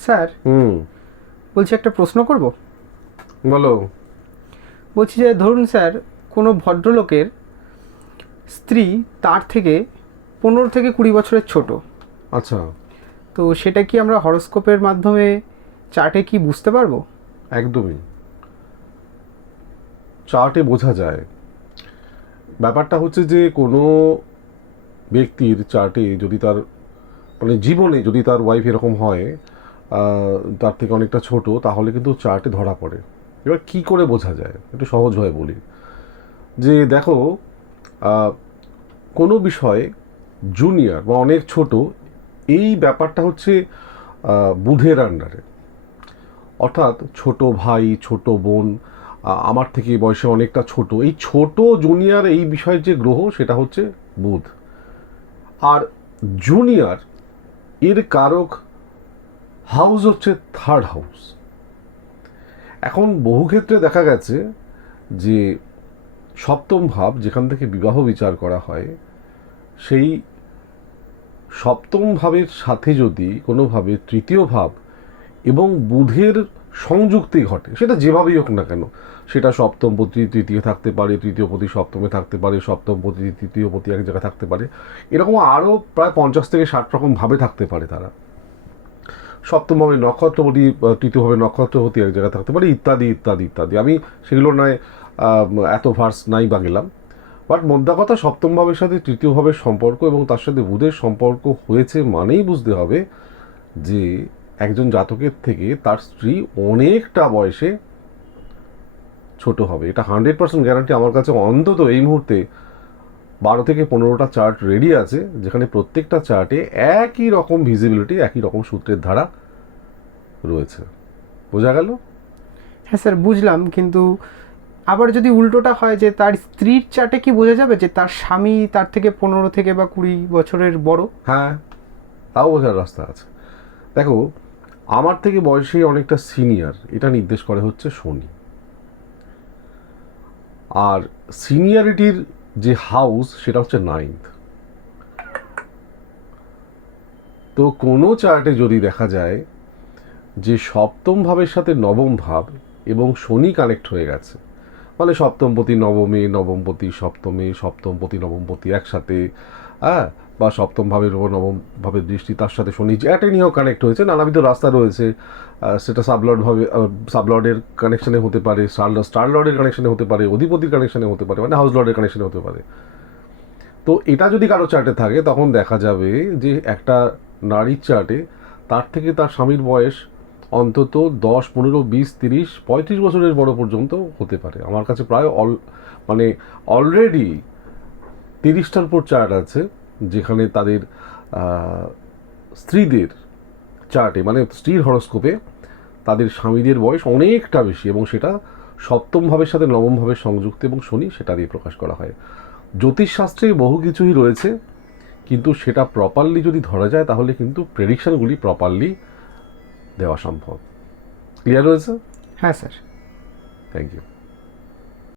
Sir হুম। বলছি একটা প্রশ্ন করব? বলো। বলছি যে ধরুন স্যার কোনো ভদ্রলোকের স্ত্রী তার থেকে পনেরো থেকে কুড়ি বছরের ছোট। আচ্ছা। তো সেটা কি আমরা হরোস্কোপের মাধ্যমে চার্টে কি বুঝতে পারব? একদমই। চার্টে বোঝা যায়। ব্যাপারটা হচ্ছে যে কোনো ব্যক্তির চার্টে যদি তার মানে জীবনে যদি তার ওয়াইফ এরকম হয় তার থেকে অনেকটা ছোট, তাহলে কিন্তু চার্টে ধরা পড়ে। এবার কি করে বোঝা যায়? একটু সহজভাবে বলি। যে দেখো কোনো বিষয়ে জুনিয়র বা অনেক ছোট, এই ব্যাপারটা হচ্ছে বুধের আন্ডারে অর্থাৎ ছোট ভাই, ছোট বোন আমার থেকে বয়সে অনেকটা ছোট। এই ছোট জুনিয়র এই বিষয়ের যে গ্রহ, সেটা হচ্ছে বুধ। আর জুনিয়র এর কারক হাউস হচ্ছে থার্ড হাউস। এখন বহু ক্ষেত্রে দেখা গেছে যে সপ্তম ভাব যেখান থেকে বিবাহ বিচার করা হয়, সেই সপ্তম ভাবের সাথে যদি কোনোভাবে তৃতীয় ভাব এবং বুধের সংযুক্তি ঘটে, সেটা যেভাবেই হোক না কেন, সেটা সপ্তম পতি তৃতীয় থাকতে পারে, তৃতীয় পতি সপ্তমে থাকতে পারে, সপ্তম পতি তৃতীয় পতি এক জায়গায় থাকতে পারে, এরকম আরও প্রায় পঞ্চাশ থেকে ষাট রকম ভাবে থাকতে পারে তারা। সপ্তমভাবে নক্ষত্রপতি তৃতীয়ভাবে নক্ষত্রপতি এক জায়গায় থাকতে পারে, ইত্যাদি ইত্যাদি ইত্যাদি। আমি সেগুলো নয় এত ভার্স নাই বা গেলাম। বাট মোদ্দা কথা, সপ্তম ভাবের সাথে তৃতীয় ভাবের সম্পর্ক এবং তার সাথে বুধের সম্পর্ক হয়েছে মানেই বুঝতে হবে যে একজন জাতকের থেকে তার স্ত্রী অনেকটা বয়সে ছোট হবে। এটা হান্ড্রেড পার্সেন্ট গ্যারান্টি আমার কাছে অন্তত এই মুহূর্তে বারো থেকে পনেরোটা চার্ট রেডি আছে যেখানে প্রত্যেকটা চার্টে একই রকম ভিজিবিলিটি একই রকম সূত্রের ধারা রয়েছে। বোঝা গেল? হ্যাঁ স্যার বুঝলাম কিন্তু আবার যদি উল্টোটা হয় যে তার স্ত্রীর চার্টে কি বোঝা যাবে যে তার স্বামী তার থেকে পনেরো থেকে বা কুড়ি বছরের বড়? হ্যাঁ তাও বোঝার রাস্তা আছে। দেখো আমার থেকে বয়সে অনেকটা সিনিয়র এটা নির্দেশ করে হচ্ছে শনি। আর সিনিয়রিটির যে হাউস, সেটা হচ্ছে নাইন্থ। তো কোনো চার্টে যদি দেখা যায় যে সপ্তম ভাবের সাথে নবম ভাব এবং শনি কানেক্ট হয়ে গেছে মানে সপ্তমপতি নবমে, নবমপতি সপ্তমে, সপ্তমপতি, নবমপতি একসাথে হ্যাঁ বা সপ্তম ভাবের উপর নবম ভাবের দৃষ্টি, তার সাথে শনি জ্যাটে নিয়েও কানেক্ট হয়েছে, নানাবিধ রাস্তা রয়েছে। সেটা সাবলর্ড ভাবে সাবলর্ডের কানেকশনে হতে পারে স্টার স্টার লর্ডের কানেকশনে হতে পারে, অধিপতির কানেকশানে হতে পারে মানে হাউস লর্ডের কানেকশনে হতে পারে। তো এটা যদি কারও চার্টে থাকে, তখন দেখা যাবে যে একটা নারীর চার্টে তার থেকে তার স্বামীর বয়স অন্তত দশ, পনেরো, বিশ, তিরিশ, পঁয়ত্রিশ বছরের বড় পর্যন্ত হতে পারে। আমার কাছে প্রায় অল মানে অলরেডি তিরিশটার উপর চার্ট আছে যেখানে তাদের স্ত্রীদের চার্টে মানে স্ত্রীর হরস্কোপে তাদের স্বামীদের বয়স অনেকটা বেশি এবং সেটা সপ্তম ভাবের সাথে নবম ভাবের সংযুক্ত এবং শনি সেটা দিয়ে প্রকাশ করা হয়। জ্যোতিষশাস্ত্রে বহু কিছুই রয়েছে কিন্তু সেটা প্রপারলি যদি ধরা যায় তাহলে কিন্তু প্রেডিকশনগুলি প্রপারলি দেওয়া সম্ভব। ক্লিয়ার রয়েছে হ্যাঁ স্যার। Thank you